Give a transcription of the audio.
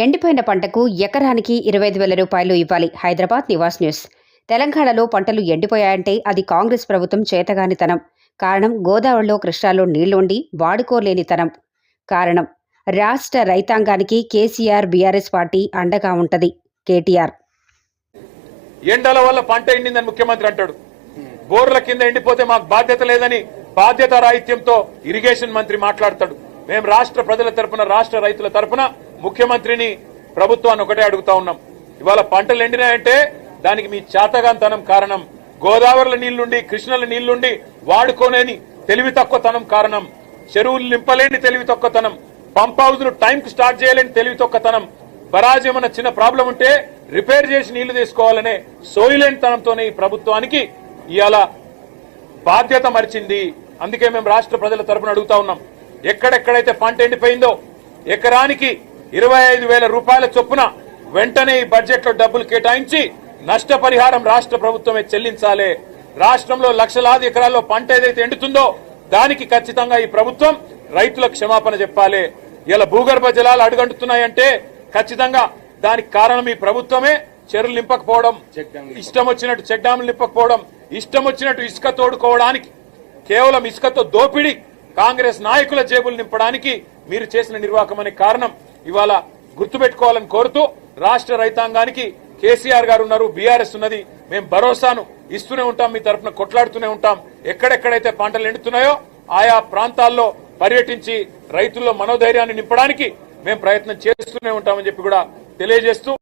ఎండిపోయిన పంటకు ఎకరానికి ఇరవై ఐదు వేల రూపాయలు ఇవ్వాలి. హైదరాబాద్ నివాస్ న్యూస్. తెలంగాణలో పంటలు ఎండిపోయాయంటే అది కాంగ్రెస్ ప్రభుత్వం చేతగానితనం. కారణం గోదావరిలో కృష్ణాలో నీళ్ళుండి వాడుకోలేనితనం కారణం రాష్ట్ర రైతాంగానికి కేసీఆర్ బీఆర్ఎస్ పార్టీ అండగా ఉంటది. కేటీఆర్. ఎండల వల్ల పంట ఎండిందని ముఖ్యమంత్రి అంటాడు. బోర్ల కింద ఎండిపోతే మాకు బాధ్యత లేదని బాధ్యత రాహిత్యంతో ఇరిగేషన్ మంత్రి మాట్లాడతాడు. మేము రాష్ట్ర ప్రజల తరపున రాష్ట్ర రైతుల తరపున ముఖ్యమంత్రిని ప్రభుత్వాన్ని ఒకటే అడుగుతా ఉన్నాం. ఇవాళ పంటలు ఎండినాయంటే దానికి మీ చాతగాంతనం కారణం. గోదావరిల నీళ్ళుండి కృష్ణల నీళ్ళుండి వాడుకోలేని తెలివి తక్కువతనం కారణం. చెరువులు నింపలేని తెలివి తక్కువతనం. పంప్ హౌజ్లు టైంకు టైంకి స్టార్ట్ చేయలేని తెలివి తక్కువతనం. బరాజ్ చిన్న ప్రాబ్లం ఉంటే రిపేర్ చేసి నీళ్ళు తీసుకోవాలనే సోయిలేనితనంతోనే ఈ ప్రభుత్వానికి ఇవాళ బాధ్యత మరిచింది. అందుకే మేము రాష్ట్ర ప్రజల తరపున అడుగుతా ఉన్నాం. ఎక్కడెక్కడైతే పంట ఎండిపోయిందో ఎకరానికి ఇరవై ఐదు వేల రూపాయల చొప్పున వెంటనే ఈ బడ్జెట్లో డబ్బులు కేటాయించి నష్టపరిహారం రాష్ట్ర ప్రభుత్వమే చెల్లించాలి. రాష్ట్రంలో లక్షలాది ఎకరాల్లో పంట ఏదైతే ఎండుతుందో దానికి ఖచ్చితంగా ఈ ప్రభుత్వం రైతులకు క్షమాపణ చెప్పాలి. ఇలా భూగర్భ జలాలు అడుగంటున్నాయంటే ఖచ్చితంగా దానికి కారణం ఈ ప్రభుత్వమే. చెరువులు నింపకపోవడం ఇష్టం వచ్చినట్టు చెక్ డ్యాములు నింపకపోవడం ఇష్టం వచ్చినట్టు ఇసుక తోడుకోవడానికి కేవలం ఇసుకతో దోపిడీ కాంగ్రెస్ నాయకుల జేబులు నింపడానికి మీరు చేసిన నిర్వాహకం అనే కారణం. ఇవాళ గుర్తుపెట్టుకోవాలని కోరుతూ రాష్ట్ర రైతాంగానికి కేసీఆర్ గారు ఉన్నారు బీఆర్ఎస్ ఉన్నది. మేము భరోసాను ఇస్తూనే ఉంటాం మీ తరఫున కొట్లాడుతూనే ఉంటాం. ఎక్కడెక్కడైతే పంటలు ఎండుతున్నాయో ఆయా ప్రాంతాల్లో పర్యటించి రైతుల్లో మనోధైర్యాన్ని నింపడానికి మేము ప్రయత్నం చేస్తూనే ఉంటామని చెప్పి కూడా తెలియజేస్తూ